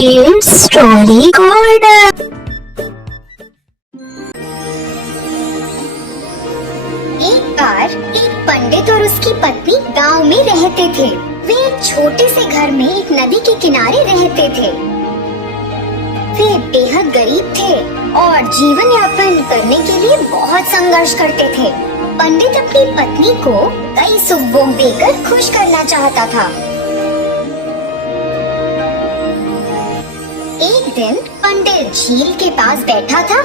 Kids story corner. एक बार एक पंडित और उसकी पत्नी गांव में रहते थे। वे एक छोटे से घर में एक नदी के किनारे रहते थे। वे बेहद गरीब थे और जीवन यापन करने के लिए बहुत संघर्ष करते थे। पंडित अपनी पत्नी को कई सुख भोग देकर खुश करना चाहता था। एक दिन पंडित झील के पास बैठा था,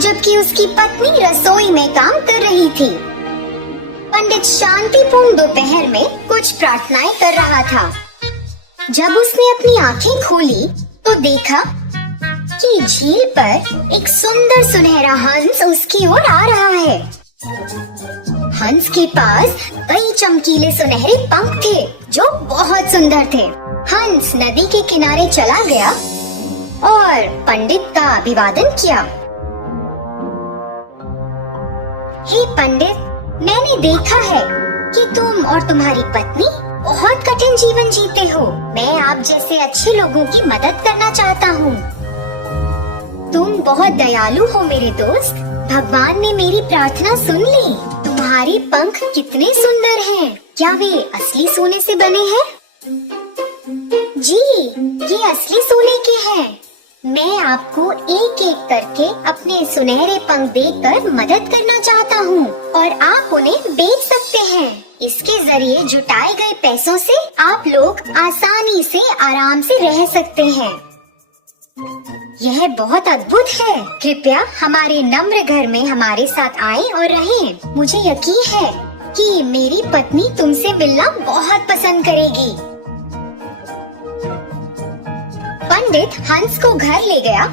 जबकि उसकी पत्नी रसोई में काम कर रही थी। पंडित शांतिपूर्ण दोपहर में कुछ प्रार्थनाएं कर रहा था। जब उसने अपनी आंखें खोली तो देखा कि झील पर एक सुंदर सुनहरा हंस उसकी ओर आ रहा है। हंस के पास कई चमकीले सुनहरे पंख थे जो बहुत सुंदर थे। हंस नदी के किनारे चला गया और पंडित का अभिवादन किया। हे पंडित, मैंने देखा है कि तुम और तुम्हारी पत्नी बहुत कठिन जीवन जीते हो। मैं आप जैसे अच्छे लोगों की मदद करना चाहता हूँ। तुम बहुत दयालु हो मेरे दोस्त। भगवान ने मेरी प्रार्थना सुन ली। तुम्हारे पंख कितने सुंदर हैं। क्या वे असली सोने से बने हैं? जी, ये असली सोने के हैं। मैं आपको एक एक करके अपने सुनहरे पंख देकर मदद करना चाहता हूँ और आप उन्हें बेच सकते हैं। इसके जरिए जुटाए गए पैसों से आप लोग आसानी से आराम से रह सकते हैं। यह बहुत अद्भुत है। कृपया हमारे नम्र घर में हमारे साथ आएं और रहें। मुझे यकीन है कि मेरी पत्नी तुमसे मिलना बहुत पसंद करेगी। पंडित हंस को घर ले गया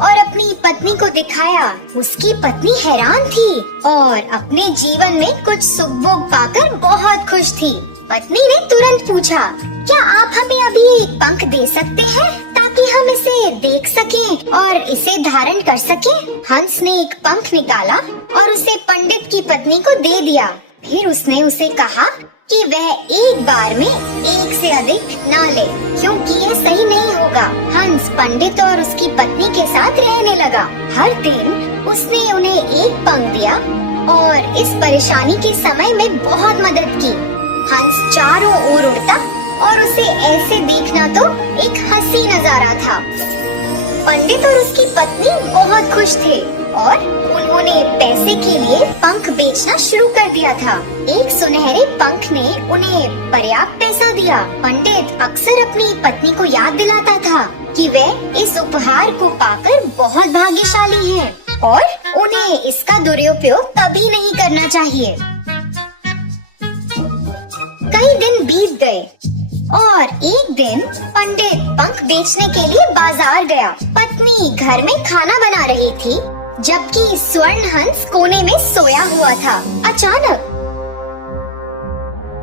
और अपनी पत्नी को दिखाया। उसकी पत्नी हैरान थी और अपने जीवन में कुछ सुख भोग पाकर बहुत खुश थी। पत्नी ने तुरंत पूछा, क्या आप हमें अभी एक पंख दे सकते हैं ताकि हम इसे देख सकें और इसे धारण कर सकें? हंस ने एक पंख निकाला और उसे पंडित की पत्नी को दे दिया। फिर उसने उसे कहा कि वह एक बार में एक से अधिक ना ले, क्योंकि यह सही नहीं होगा। हंस पंडित और उसकी पत्नी के साथ रहने लगा। हर दिन उसने उन्हें एक पंख दिया और इस परेशानी के समय में बहुत मदद की। हंस चारों ओर उड़ता और उसे ऐसे देखना तो एक हंसी नजारा था। पंडित और उसकी पत्नी बहुत खुश थे और उन्होंने पैसे के लिए पंख बेचना शुरू कर दिया था। एक सुनहरे पंख ने उन्हें पर्याप्त पैसा दिया। पंडित अक्सर अपनी पत्नी को याद दिलाता था कि वे इस उपहार को पाकर बहुत भाग्यशाली हैं और उन्हें इसका दुरुपयोग कभी नहीं करना चाहिए। कई दिन बीत गए और एक दिन पंडित पंख बेचने के लिए बाजार गया। पत्नी घर में खाना बना रही थी, जबकि स्वर्ण हंस कोने में सोया हुआ था। अचानक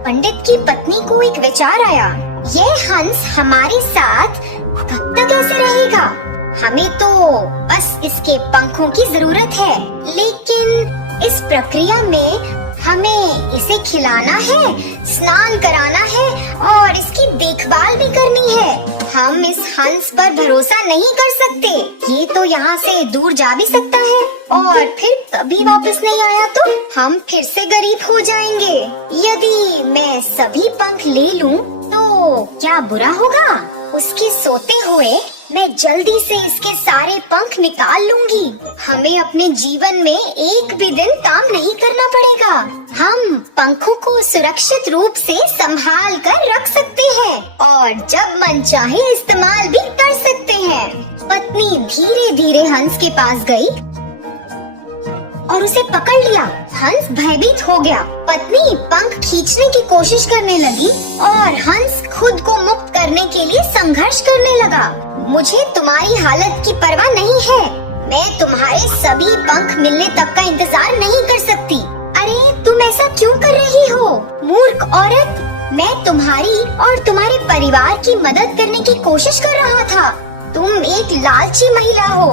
पंडित की पत्नी को एक विचार आया, यह हंस हमारे साथ कब तक ऐसे रहेगा? हमें तो बस इसके पंखों की जरूरत है, लेकिन इस प्रक्रिया में हमें इसे खिलाना है, स्नान कराना है और इसकी देखभाल भी करनी है। हम इस हंस पर भरोसा नहीं कर सकते। ये तो यहाँ से दूर जा भी सकता है और फिर कभी वापस नहीं आया तो हम फिर से गरीब हो जाएंगे। यदि मैं सभी पंख ले लूं तो क्या बुरा होगा? उसके सोते हुए मैं जल्दी से इसके सारे पंख निकाल लूंगी। हमें अपने जीवन में एक भी दिन काम नहीं करना पड़ेगा। हम पंखों को सुरक्षित रूप से संभाल कर रख सकते हैं और जब मन चाहे इस्तेमाल भी कर सकते हैं। पत्नी धीरे धीरे हंस के पास गई और उसे पकड़ लिया। हंस भयभीत हो गया। पत्नी पंख खींचने की कोशिश करने लगी और हंस खुद को मुक्त करने के लिए संघर्ष करने लगा। मुझे तुम्हारी हालत की परवाह नहीं है। मैं तुम्हारे सभी पंख मिलने तक का इंतजार नहीं कर सकती। अरे तुम ऐसा क्यों कर रही हो, मूर्ख औरत? मैं तुम्हारी और तुम्हारे परिवार की मदद करने की कोशिश कर रहा था। तुम एक लालची महिला हो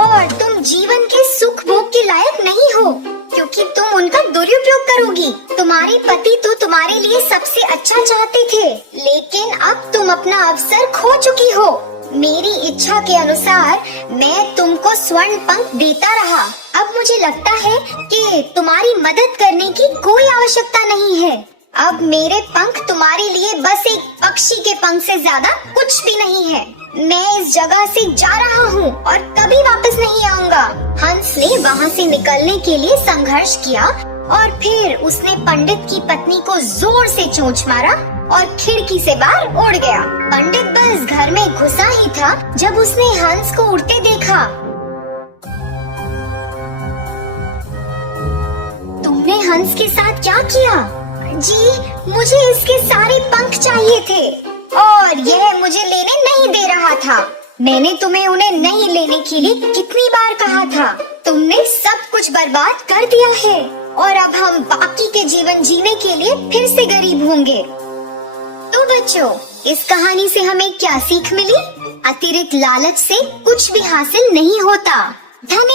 और तुम जीवन के सुख भोग के लायक नहीं हो। क्योंकि तुम उनका दुरुपयोग करोगी। तुम्हारे पति तो तुम्हारे लिए सबसे अच्छा चाहते थे, लेकिन अब तुम अपना अवसर खो चुकी हो। मेरी इच्छा के अनुसार मैं तुमको स्वर्ण पंख देता रहा। अब मुझे लगता है कि तुम्हारी मदद करने की कोई आवश्यकता नहीं है। अब मेरे पंख तुम्हारे लिए बस एक पक्षी के पंख से ज्यादा कुछ भी नहीं है। मैं इस जगह से जा रहा हूँ और कभी वापस नहीं आऊंगा। हंस ने वहाँ से निकलने के लिए संघर्ष किया और फिर उसने पंडित की पत्नी को जोर से चोंच मारा और खिड़की से बाहर उड़ गया। पंडित बस घर में घुसा ही था जब उसने हंस को उड़ते देखा। तुमने हंस के साथ क्या किया? जी, मुझे इसके सारे पंख चाहिए थे और यह मुझे लेने नहीं दे रहा था। मैंने तुम्हें उन्हें नहीं लेने के लिए कितनी बार कहा था। तुमने सब कुछ बर्बाद कर दिया है और अब हम बाकी के जीवन जीने के लिए फिर से गरीब होंगे। तो बच्चों, इस कहानी से हमें क्या सीख मिली? अतिरिक्त लालच से कुछ भी हासिल नहीं होता। धन्यवाद।